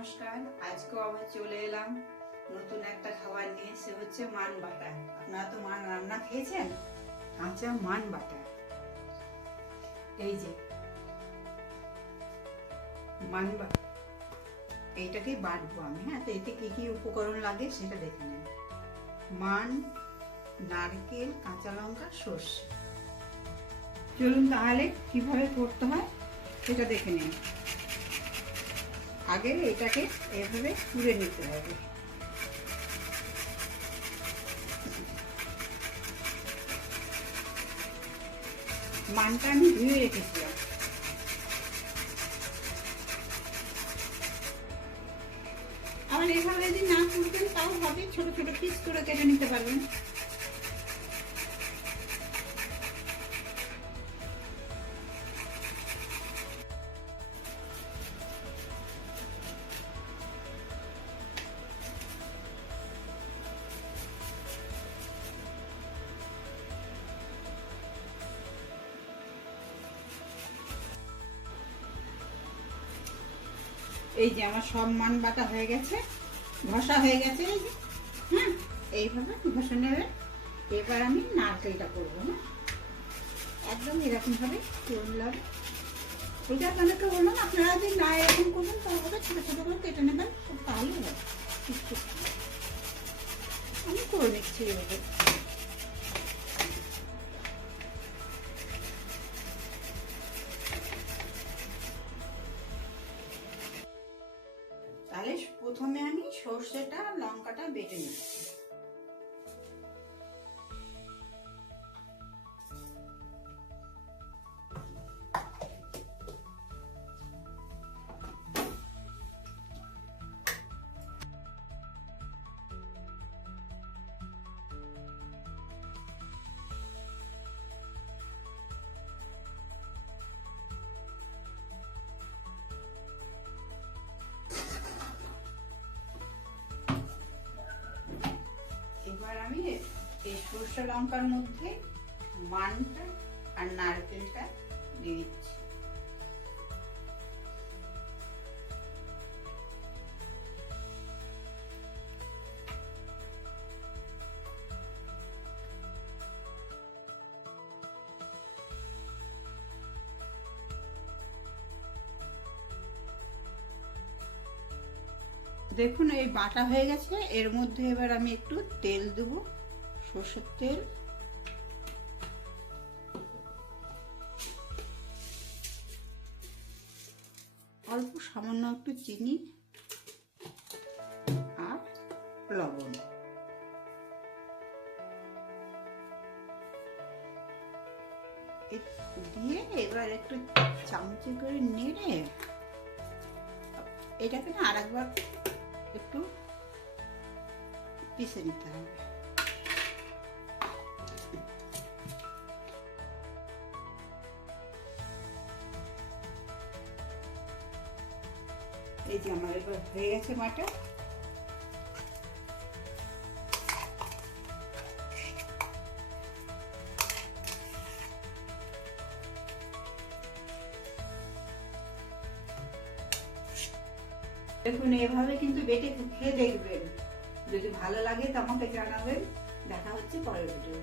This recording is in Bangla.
নমস্কার, আজকেও আবার চলে এলাম নতুন একটা খাবার নিয়ে। সে হচ্ছে মান বাটা। আপনারা তো মান রান্না খেয়েছেন, কাঁচা মান বাটা। এই যে মান বাটা, এইটাকে বাটবো আমি। হ্যাঁ, তো এতে কি কি উপকরণ লাগে সেটা দেখে নিন। মান, নারকেল, কাঁচা লঙ্কা, সর্ষে। চলুন তাহলে কিভাবে করতে হয় সেটা দেখে নিন। আগে এটাকে এভাবে তুলে নিতে হবে। মানটা আমি ধুয়ে রেখেছিলাম। আবার এভাবে যদি না তুলতেন তাও হবে, ছোট ছোট পিস করে কেটে নিতে পারবেন। এই যে আমার সব মান বাটা হয়ে গেছে, ঘষা হয়ে গেছে। এই যে হ্যাঁ, এইভাবে ঘষে নেবে। এবার আমি নারকেলটা করবো। হ্যাঁ, একদম এরকম ভাবে করলাম। এটা আপনাদেরকে বললাম, আপনারা যদি না এরকম করবেন তাহলে ছোট ছোট করে কেটে নেবেন, তাহলে হবে। আমি করে নিচ্ছি এভাবে। তাহলে প্রথমে আমি সর্ষেটা লঙ্কাটা বেটে নিচ্ছি। এবার আমি এই সর্ষে লঙ্কার মধ্যে মানটা আর নারকেলটা দিয়ে দিচ্ছি। দেখুন এই বাটা হয়ে গেছে। এর মধ্যে এবার আমি একটু তেল দেবো, সর্ষের তেল। অল্প সামান্য একটু চিনি আর লবণ। দিয়ে এবার একটু চামচে করে নেড়ে এটাকে না আরেকবার একটু পিষে নিতে হবে। এই যে আমার এবার হয়ে গেছে বাটা। দেখুন এভাবে কিন্তু বেটে খেয়ে দেখবেন, যদি ভালো লাগে তো আমাকে জানাবেন। দেখা হচ্ছে পরের ভিডিও।